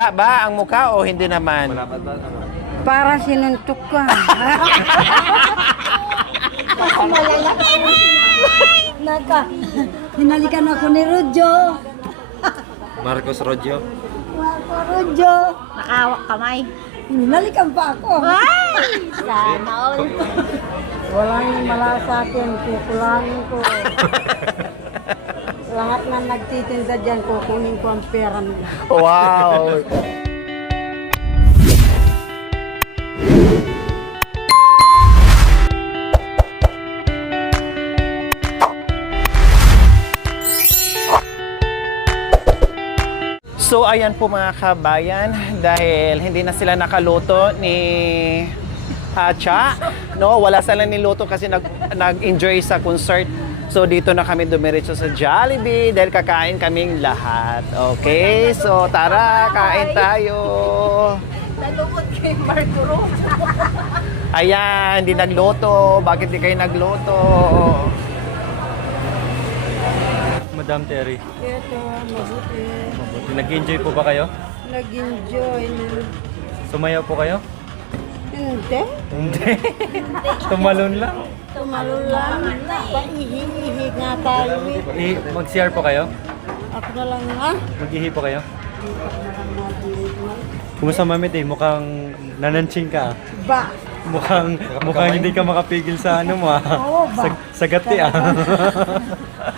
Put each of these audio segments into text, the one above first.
Ba ang mukha o hindi naman? Para sinuntok ka. Naka, hinalikan ako ni Rodjo. Marcos Rojo. Marco Rodjo. Nakahawak kamay. Hinalikan pa ako. Ay! Sana all. Walang mala sa akin, kukulangin ko. Lahat na nagtitinda dyan, kukunin ko ang pera nila. Wow! So ayan po mga kabayan, dahil hindi na sila nakaluto ni Hacha, no? Wala sila niluto kasi nag-enjoy sa concert. So dito na kami dumiretso sa Jollibee dahil kakain kaming lahat. Okay? So tara, kain tayo. Nalungkot kay Marco Rosa. Ayan, hindi nagluto. Bakit di kayo nagluto? Madam Terry. Ito, mabuti. Mabuti. Nag-enjoy po ba kayo? Nag-enjoy na. Sumayaw po kayo? Hindi. Hindi. Tumalon lang. Tumalo lang. Paihi-ihi nga tayo. Mag-CR po kayo? Ako na lang ha. Mag-ihi po kayo? Kumusta mami day? Mukhang nananching ka. Ba? Mukhang hindi ka makapigil sa ano mo ah. Oo ba? Sa gati ah.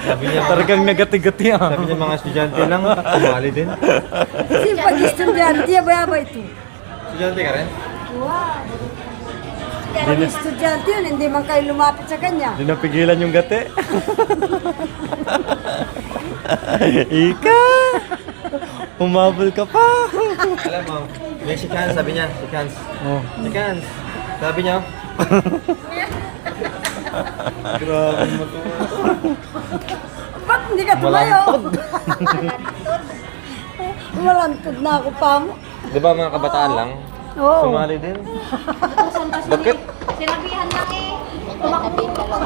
Sabi niya, Talagang nagati-gati ah. sabi niya mga estudyante lang, kumali din. Kasi pag estudyante, ba ito? Estudyante ka rin? Pag estudyante yun, hindi man kayo lumapit sa kanya. Hindi napigilan yung gati. Ika! Humabol ka pa. Alam mo, may Chicans, sabi niya, Chicans. Oh. Chicans, sabi niya. Grabe mo to. Ba't hindi ka tumayo? Malantod na ako pa mo. Di ba mga kabataan lang? Oo. Sumali din. Bakit? Sinabihan lang eh. Tumakbo ka lang.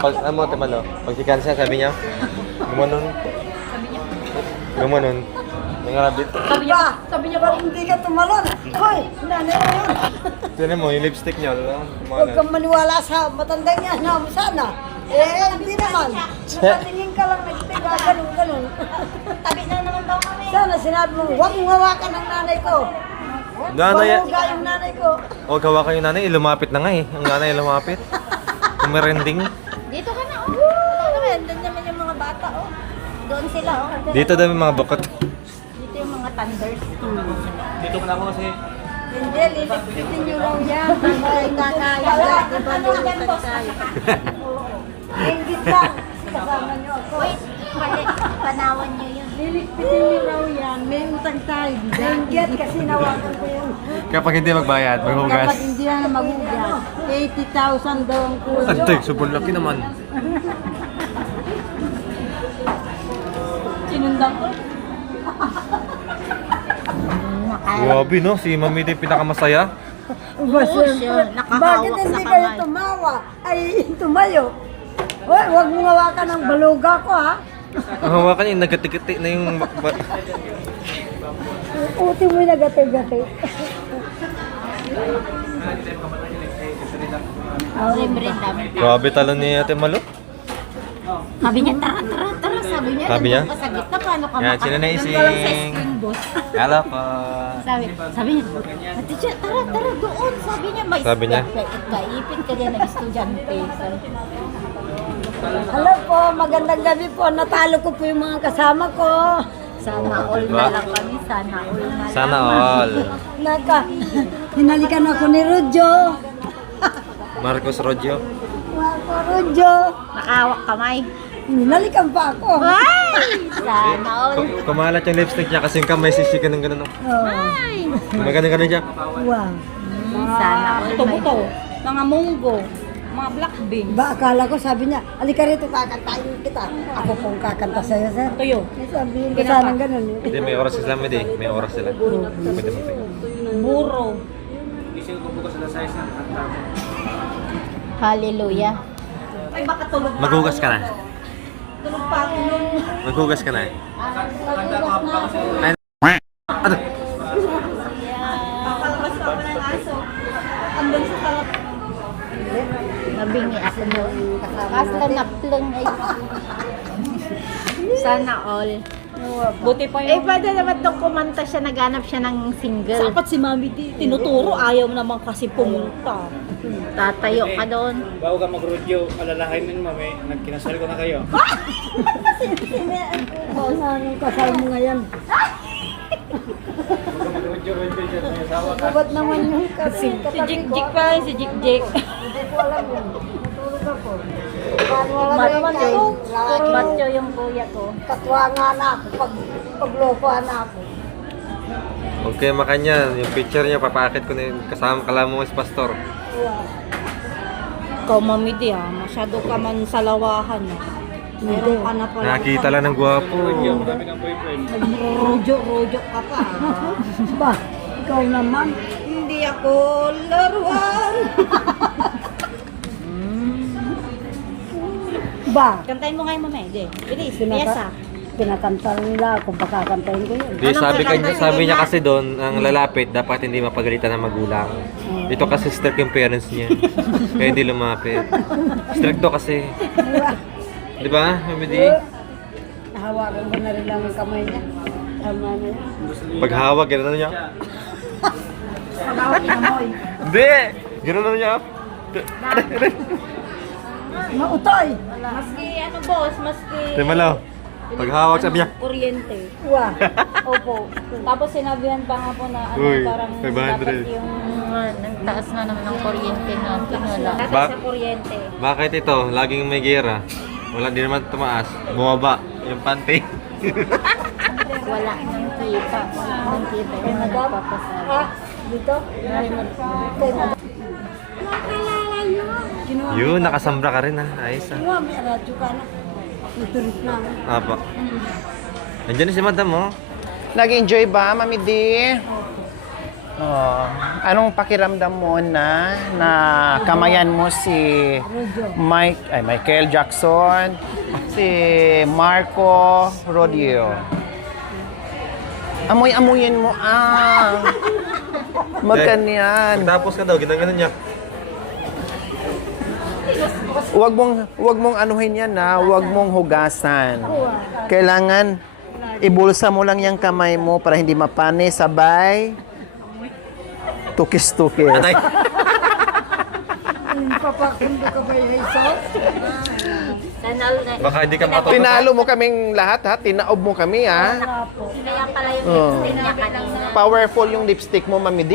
Pag, ano mo, Timalo, pag Chicans siya, sabi niya, gumanon. Gumanon. Nangarabit. Sabi niya, ba't hindi ka tumalon? Hoy, nanay mo yun. Tinan mo, yung lipstick niya, Huwag kang maniwala sa matandang yan. Na, sana. Hindi naman. Nakatingin ka lang, nagtiga, ganun. Tabi na naman daw kami. Sana sinabi mo, huwag mong hawakan ng nanay ko. Nanay, Bahuga yung nanay ko. huwag hawakan yung nanay, lumapit na nga eh. Ang nanay lumapit. Kumirending. Dito ka na oh. Ano naman, doon naman yung mga bata oh. Doon sila oh. Dito daw yung mga bakot. Dito yung mga thunders. Dito mo na ako kasi. Hindi, lilipitin nyo lang yan. Ay, nakaya yan. Di ba lilipitan tayo? Ingit lang. Kasama nyo ako. Wait, mali. Panawan nyo yun. Lilipitin nyo raw yan. May utang tayo. Ingit kasi nawakan ko yun. Kapag hindi magbayad, maghugas. Kapag hindi na magugas, 80,000 daw ang kulo. Antay, subon laki naman. Sinundan ko. Grabe no, si Mami din pinakamasaya. Ba, sure. Nakahawak bakit hindi sa kayo kamay. tumawa? Ay, tumayo. Hoy, huwag mo hawakan ng baluga ko ha. Ang hawakan niya, nagkati-kati na yung... Uti mo yung nagati-gati. Libre namin. Grabe talon ni Ate Malo. Sabi niya, tara. Sabi niya, Sabi niya? nandun ka sa gitna, paano ka Yan, sino na ising? Nandun ka lang sa screen, boss. Hello po. Sabi niya, Ate Tia, tara, doon. Sabi niya, may Sabi niya? kaipin ka din ng estudyante. Hello po, magandang gabi po. Natalo ko po yung mga kasama ko. Sana all Diba? na lang kami, sana all na lang. Sana all. Hinalikan ako ni Rodjo. Marcos Rojo. Marco Rodjo. Nakahawak kamay. Hinalikan pa ako. Ay! Sana all. Kumalat yung lipstick niya kasi yung kamay sisikan ng ganun. Oh, Ay! Maganda siya. wow. Sana all. Buto-buto. Mga munggo. Mga black beans. Ba, akala ko sabi niya, alika rito, kakantahin kita. Ako pong kakanta sa'yo, sir. Tuyo. Sabihin ko sana ganun. Hindi, may oras sila Midi. May oras sila. Pwede mo tingnan. Buro. Hallelujah. Ay, baka tulog pa. Maghugas ka na. Tulog pa ako nun. Maghugas ka na. Maghugas na ako. Ano? Nabingi ako noon. Kasla naplang ay. Sana all. Buti pa Eh, pwede naman itong kumanta siya, naghanap siya ng single. Dapat si Mami tinuturo, ayaw naman kasi pumunta. Tatayo ka doon. Bago ka mag-rodeo, alalahanin mo, may nagkinasal ko na kayo. Anong kasal mo ngayon? Mag-rodeo dyan, may asawa ka. Ba't naman yung kasi Si Jik pa rin, si Jik. Hindi ko alam yun. Natulog ako. Paano wala Ba't na naman yung ko? lagi. Batyo yung kuya ko. Katwa nga na ako. Paglokohan na ako. Huwag kayo makanya. Yung picture niya, papakit ko na yun. Kasama kalamo mo si Pastor. Ikaw, Mami Di, masyado ka man salawahan. Meron ka na pala. Nakakita lang ng gwapo. Marami ng boyfriend. Rojo ka pa. Ba, ikaw naman. Hindi ako laruan. Ba, Kantayin mo ngayon, Mami. Di. Bilis, Pinaka- piyesa. kinakanta nila kung pagkakantayin ko yun. Di, sabi niya kasi doon, ang lalapit, dapat hindi mapagalitan ng magulang. Ito kasi strict yung parents niya. Kaya hindi lumapit. Strict to kasi. Di ba, Mami Di? Nahawakan ko na rin lang ang kamay niya. Tama na yun. Paghawag, gano'n niya. Pagkawag inamoy. Hindi! Gano'n niya. Mautoy! Maski ano, boss, maski... Timalaw. Paghawag, sabi niya. Kuryente. Wah. Opo. Tapos sinabihan pa nga po na ano, Uy, parang 500. dapat yung... Nagtaas na naman ng kuryente na pinula. Dapat Ba- sa kuryente. Bakit ito? Laging may gera. Wala din naman tumaas. Bumaba. Yung panty. Wala nang kita. Wala nang kita. Yung nagpapasal. Ah, dito? Kay madam. Yun, nakasambra ka rin ha. Ayos ha. Ginawa, may radyo ka na. Tuturit na. Apa. Andiyan na si madam oh. Nag-enjoy ba, Mami D? Oh, anong pakiramdam mo na kamayan mo si Michael Jackson, si Marco Rodio? Amoy-amoyin mo Magkanyan. Tapos ka daw, ginaganon niya. Wag mong anuhin yan na, wag mong hugasan. Kailangan ibulsa mo lang yung kamay mo para hindi mapanis, sabay. Tukis-tukis. Atay. Papakundo ka ba yung Jesus? Sana na. Baka hindi ka matutunan. Tinalo mo kaming lahat ha, tinaob mo kami ha. Kaya pala yung Oh. lipstick niya kanina. Powerful yung lipstick mo, Mami D.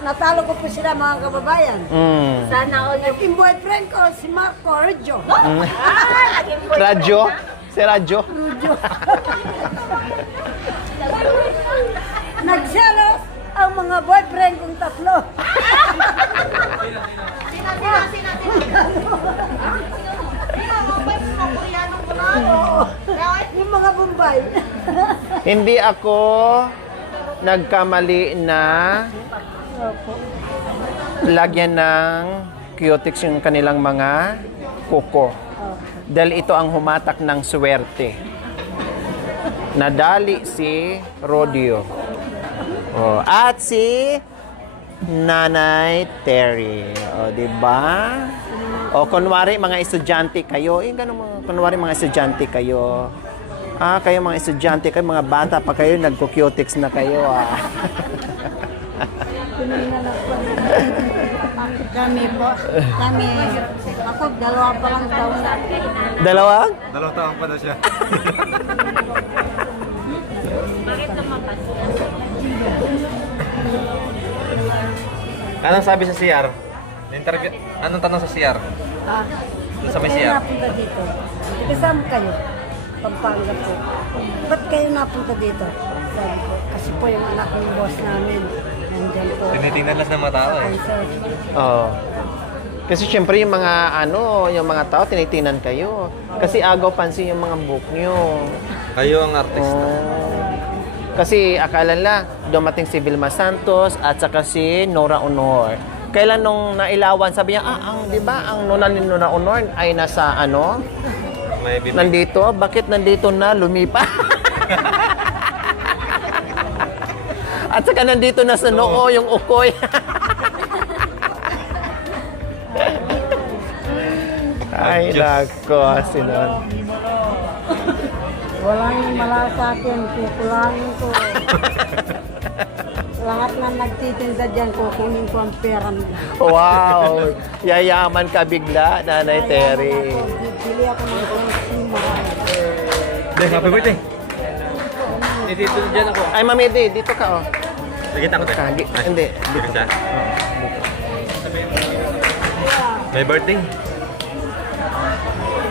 Natalo ko po sila mga kababayan. Sana all yung... Yung boyfriend ko, si Marco Reggio. Radyo? Si Radyo? Nagselos ang mga boyfriend kong tatlo. Yung mga Bombay. Hindi ako nagkamali na lagyan ng cutex yung kanilang mga kuko. Dahil ito ang humatak ng swerte. Nadali si Rodio. Oh, at si Nanay Terry. O, di ba? O, kunwari mga estudyante kayo. Ganun mga, kunwari mga estudyante kayo. Kayo mga estudyante kayo, mga bata pa kayo, nagko-cutex na kayo, Kami po. Kami. Ako, dalawa pa lang taon na. Dalawang? 2 taon pa daw siya. Bakit lumapas? Anong sabi sa CR? Interview. Anong tanong sa CR? Doon sa may Kayo CR. napunta dito. Kasama kayo. Pampanga po. Ba't kayo napunta dito? Sabi ko, kasi po yung anak ng boss namin. Nandyan po. Tinitingnan lang ng mga tao eh. Concert. Oo. Kasi syempre yung mga yung mga tao tinitingnan kayo. Kasi agaw pansin yung mga book nyo. Kayo ang artista. Kasi akala nila dumating si Vilma Santos at saka si Nora Honor. Kailan nung nailawan, sabi niya, di ba, ang nuna ni Nora Honor ay nasa May bibig. nandito? Bakit nandito na? Lumipa. At saka nandito na sa noo yung ukoy. Ay, nako, sinod. Walang mala sa akin, kukulangin ko. Lahat na nagtitinda dyan, kukunin ko ang pera nila. Wow! Yayaman ka bigla, Nanay Terry. Bili ako ng consumer. Happy birthday. Dito dyan ako. Ay, Mami Edi, dito ka, oh. Nakita ko tayo. Hindi, Dito siya. May birthday.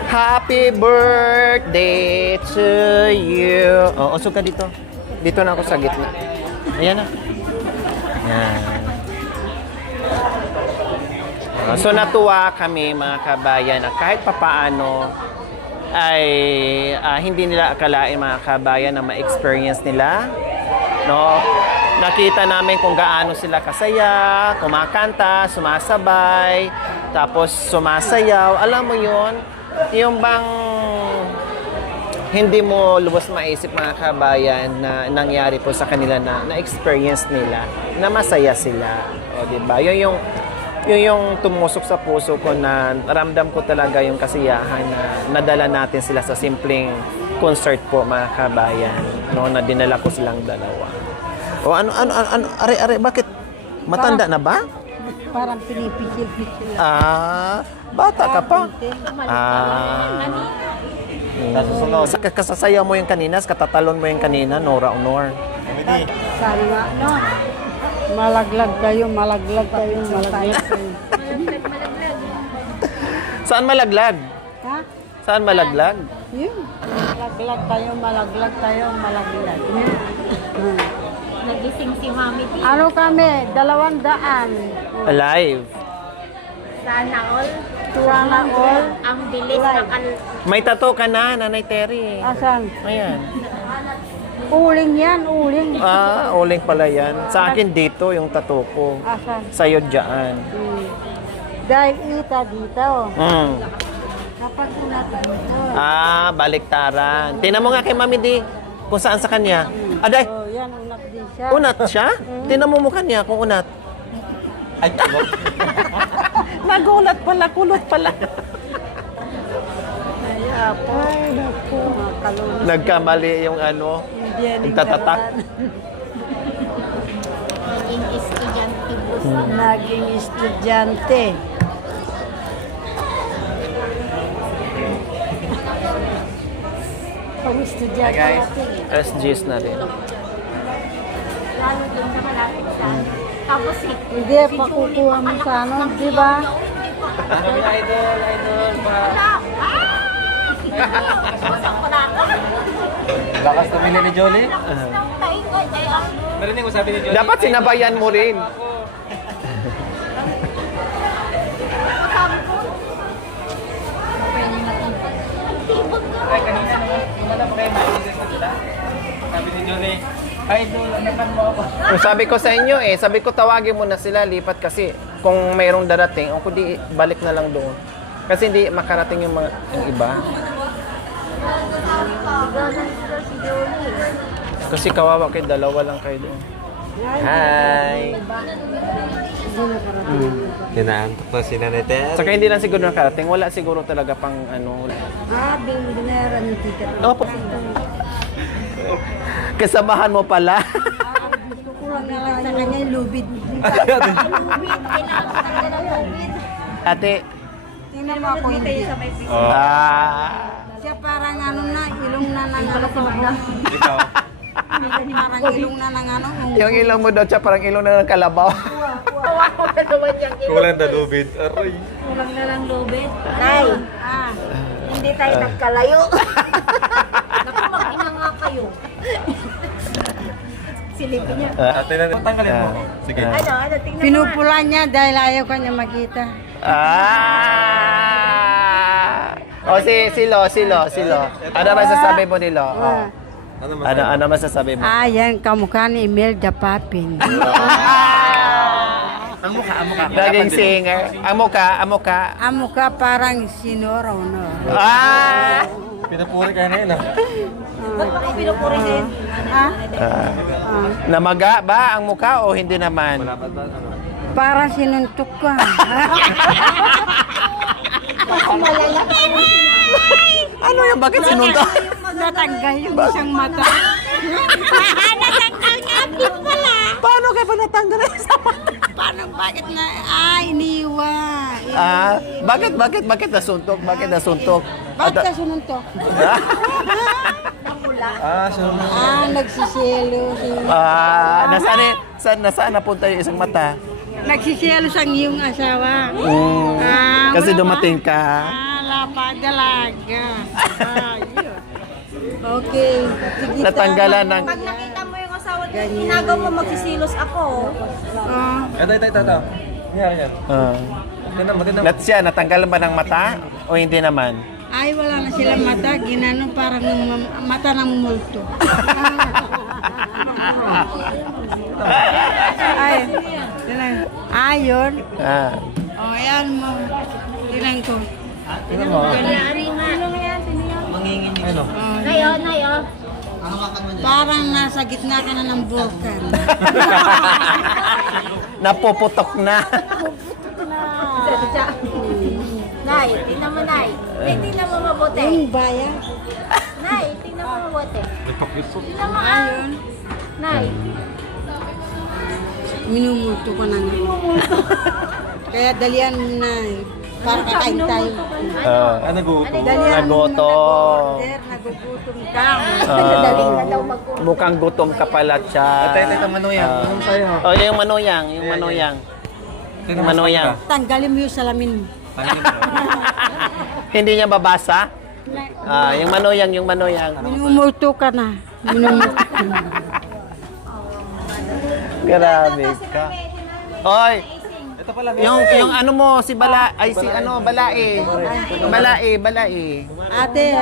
Happy birthday to you. Oh, usog ka dito. Dito na ako sa gitna. Ayan na. Yan. So natuwa kami mga kabayan na kahit papaano ay hindi nila akalain mga kabayan na ma-experience nila. No? Nakita namin kung gaano sila kasaya, kumakanta, sumasabay, tapos sumasayaw. Alam mo yon, yung bang hindi mo lubos maisip mga kabayan na nangyari po sa kanila na na-experience nila, na masaya sila. O, diba? Yun yung tumusok sa puso ko na ramdam ko talaga yung kasiyahan na nadala natin sila sa simpleng concert po mga kabayan. No, na dinala ko silang dalawa. O ano, are, bakit? Matanda na ba? Parang pinipikil-pikil. Bata ka pa. Kasasayaw mo yung kanina, katatalon mo yung kanina, Nora Honor. Sana, no? Malaglag kayo, malaglag kayo. Saan malaglag? Ha? Saan malaglag? Yun. Malaglag tayo, malaglag tayo, malaglag. Nagising si Mami T. Ano kami? 200. Alive. Sana all. Sana all. Ang bilis ng May tattoo ka na, Nanay Terry. Asan? Ayan. Uling yan, uling. Uling pala yan. Sa akin dito, yung tattoo ko. Asan? Sa'yo dyan. Dahil ita dito. Kapag unat dito. Baliktaran. Tingnan mo nga kay Mami Di, kung saan sa kanya. Aday, Oh, yan, unat din siya. unat siya? Tingnan mo mukha niya kung unat. Ay, Nagulat pala, kulot pala. Ay, naku. Makalunod. Nagkamali yung ano, yung tatatak. naging estudyante bus. Naging estudyante. Pag estudyante natin. SGs na rin. Lalo din sa malapit sa Tapos Hindi, pakukuha mo sa ano, di ba? Masang ko na ako. Bakas tumili ni Jolie. Nang taingoy. Narinig mo sabi ni Jolie. Dapat sinabayan mo rin. Sabi ko, Ay, kanina naman, wala pa kayo mailis na sila. Sabi ni Jolie, idol, anakan mo ako. Sabi ko sa inyo sabi ko tawagin mo na sila, lipat kasi kung mayroong darating, o kundi balik na lang doon. Kasi hindi makarating yung mga yung iba. Kasi kawawa kayo, dalawa lang kayo doon. Hi! Kinaantok na si Nanay Terry. Saka hindi lang siguro nakarating, wala siguro talaga pang ano. Binera ni tita. Opo. Kasamahan mo pala. Gusto ko lang na lang sa kanya yung lubid. kailangan talaga ng COVID. Ate, Tingnan mo ako hindi. Siya parang ano na, ilong na ng ano ko. Ikaw. Parang ilong na ng ano. yung ilong mo daw siya parang ilong na ng kalabaw. Kulang na lubid. Aray. Kulang na lang lubid. Nay, Hindi tayo nagkalayo. Naku, mag-ina nga kayo. Silipin niya. Ate na tanggalin mo. Sige. Ano, tingnan mo. pinupula niya dahil ayaw kanya makita. Silo. Ano masasabi mo nilo? Ano Ano masasabi mo? Yan, kamukha ni Imelda Papin. Ang mukha. Naging singer. Ang mukha. Ang mukha parang sinoro, no? Pinapuri ka na yun, Ba't mo pinupuri din? Ha? Namaga ba ang mukha o hindi naman? Wala pa ano. Para sinuntok ka. Ano yan? Bakit sinuntok? Natanggal yung isang mata. Natanggal nga din pala. Paano kayo pa natanggal ang isang mata? Paano, bakit na, iniwa. Bakit nasuntok? Bakit nasuntok? Bakit ka sinuntok? Nagsiselo. Nasaan napunta yung isang mata? Nagsiselo sa iyong asawa. Kasi wala dumating pa. ka. Wala dalaga. Yun. Okay. Sige, Natanggalan tama. ng... Pag nakita mo yung asawa niya, ginagaw mo magsisilos ako. Ito. Yan. Let's siya, natanggal ba ng mata? O hindi naman? Ay, wala na silang mata. Ginano parang mata ng multo. Ay, yun. Ayan mo. Tinan ko. Sino yan? Sino yan? Ano? Nayo, nayo. Parang nasa gitna ka na ng vulkan. Napuputok na. Nay, tingnan mo, Nay. Tingnan mo mabuti. Yung baya. Nay, tingnan mo mabuti. Tingnan mo, Ayun. Nay. Minumulto ka na nga. Kaya dalian mo na. Para kakain tayo. Ano go? Dalian mo na Nagutom. order. Nagugutom ka. Daling na daw mag-uwi. Mukhang gutom ka pala siya. Ito, manuyang. Anong sa'yo? Oh, yung manuyang. Yung manuyang. Tanggalin mo yung salamin mo. Hindi niya babasa? Yung manuyang. Minumulto ka na. Minumulto ka na. Grabe ka. Oy, yung ano mo, si Bala, ay si ano, Balae. Ate,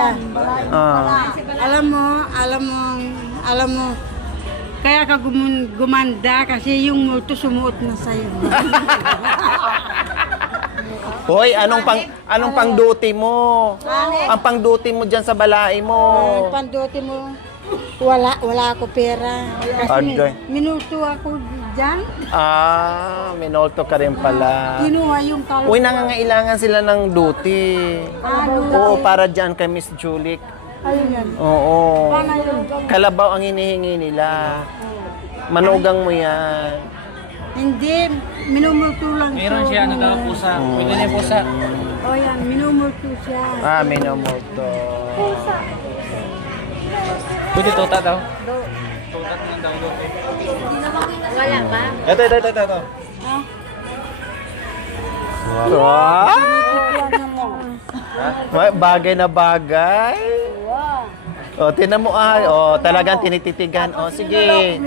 alam mo, kaya ka gumanda kasi yung multo sumuot na sa'yo. Hoy, anong pang-duty mo? Ang pang-duty mo diyan sa Balae mo. Panduti mo, wala ako pera. Kasi Agay. minuto ako dyan. Minolto ka rin pala. Kinuha yung kalbo. Uy, nangangailangan sila ng duty. Oo, para diyan kay Miss Julik. Ayun yan. Oo. Paano yun? Kalabaw ang hinihingi nila. Manugang mo yan. Hindi, minumulto lang Meron siya, nagkakapusa. Pwede niya pusa. O yan, minumulto siya. Minumulto. Pwede tuta daw. Wala ba? Ito. Wow! Bagay na bagay. O, tinan mo talagang tinititigan. O, sige.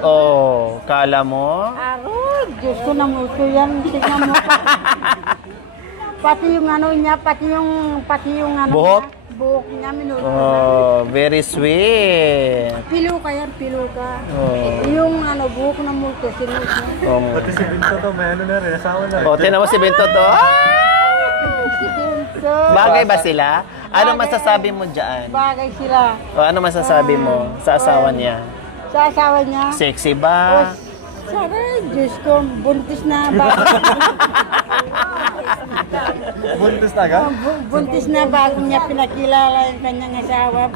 O, kala mo? Aro, Diyos ko, namulto yan. Tingnan mo pa. Pati yung ano niya, pati yung ano Buhok? niya. Buhok niya, minulto. Oh, very sweet. Pilo ka yan, pilo ka. Oh. Yung ano, buhok na multo, sinulto niya. Pati si Binto to, may ano na rin, asawa na. O, tinan mo si Bento to. Si Bento. Bagay ba sila? Ano masasabi mo dyan? Bagay sila. O, ano masasabi mo sa asawa niya? Sa asawa niya. Sexy ba? Sabi, Diyos ko, buntis na bago. Buntis na ka? Buntis na bago niya pinakilala yung kanyang asawa.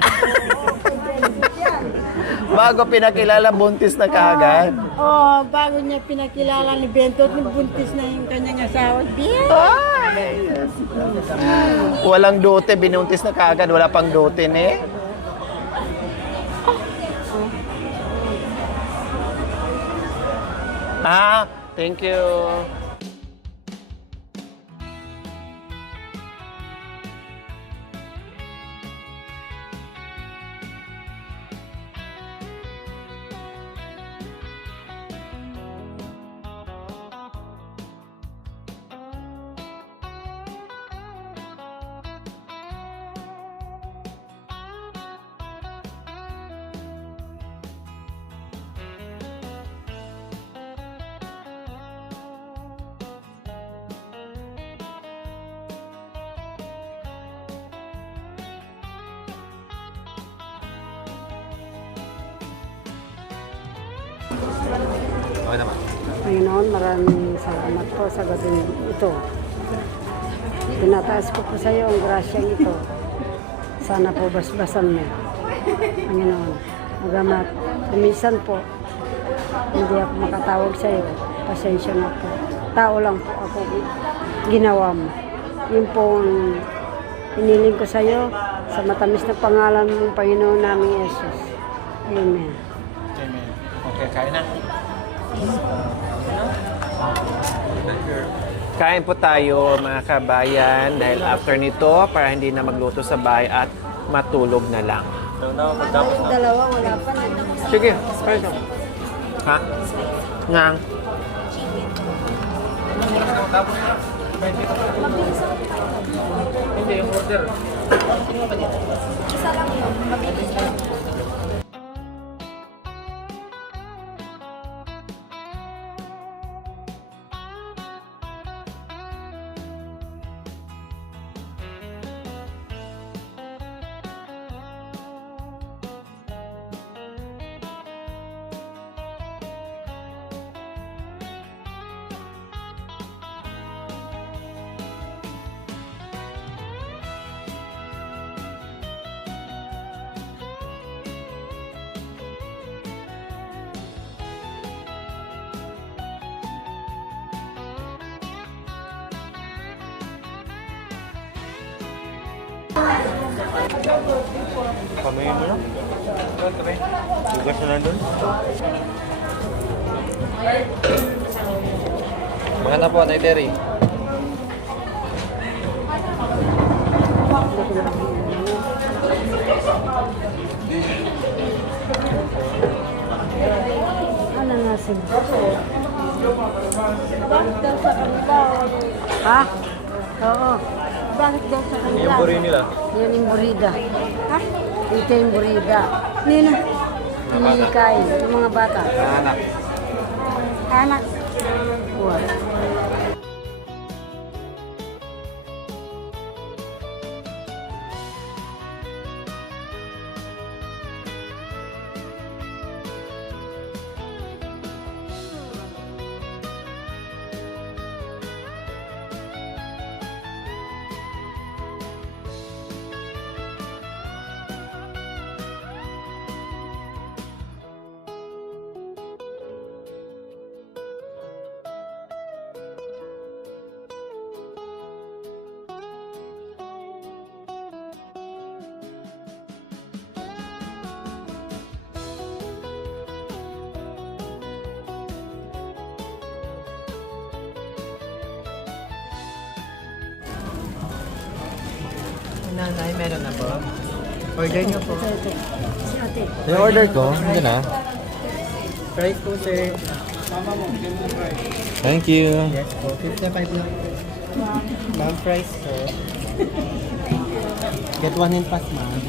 Bago pinakilala, buntis na kaagad. Bago niya pinakilala ni Bento, buntis na yung kanyang asawa. Walang dote, binuntis na kaagad. Wala pang dote, eh. Thank you. Okay naman. Panginoon, maraming salamat po sa gabing ito. Tinataas ko po sa iyo ang grasyang ito. Sana po basbasan mo. Panginoon, magamat, kumisan po, hindi ako makatawag sa iyo. Pasensya na po. Tao lang po ako ginawa mo. Yun po ang hiniling ko sa iyo sa matamis na pangalan ng Panginoon naming Yesus. Amen. Amen. Okay, kain na. Kain po tayo mga kabayan dahil after nito para hindi na magluto sa bahay at matulog na lang. Yung dalawa, wala pa na. Sige, first. Ha? Ngang. Hindi, yung order. Isa lang yun, mabilis lang. Pamayin mo na. Hugas na nandun. Maganda po, Tay Terry. Ano nasin? Bakit daw sa kanila? Ha? Oo. Bakit daw sa kanila? Yung puri nila. Yan yung burida. Ha? Ito yung burida. Nino? Hinikay. Yung mga bata. Anak. Anak. Buwan. Nanay, meron na po. Order niyo po. Si ate. Yung order ko, hindi na. Price po, sir. Thank you. Yes po, 55 lang. Ma'am, price po. Get one in pass, ma'am.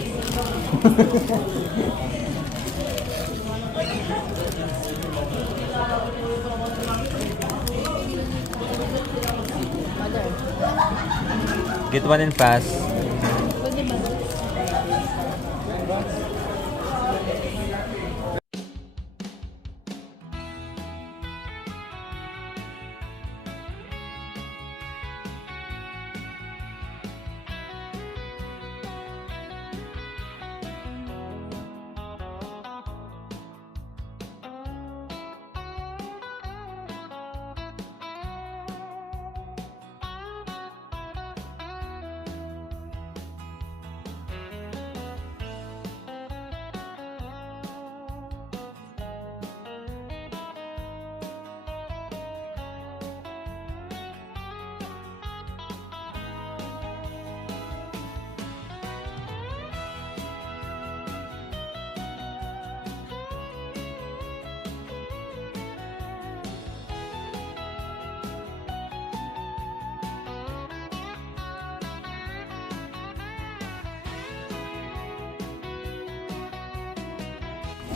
Get one and pass.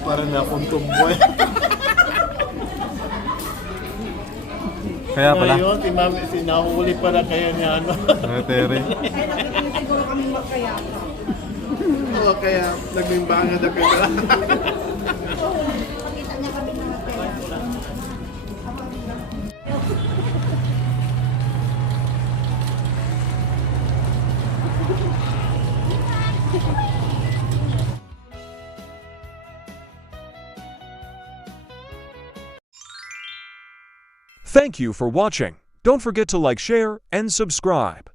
Parang na akong tumboy. Kaya pala. Ngayon, si Mami, sinahuli para kayo niya ano. Tay Terry. Siguro kami magkayaka. Oo, kaya nagbimbanga na kayo. Pakita niya kami ng hotel. Thank you for watching. Don't forget to like, share, and subscribe.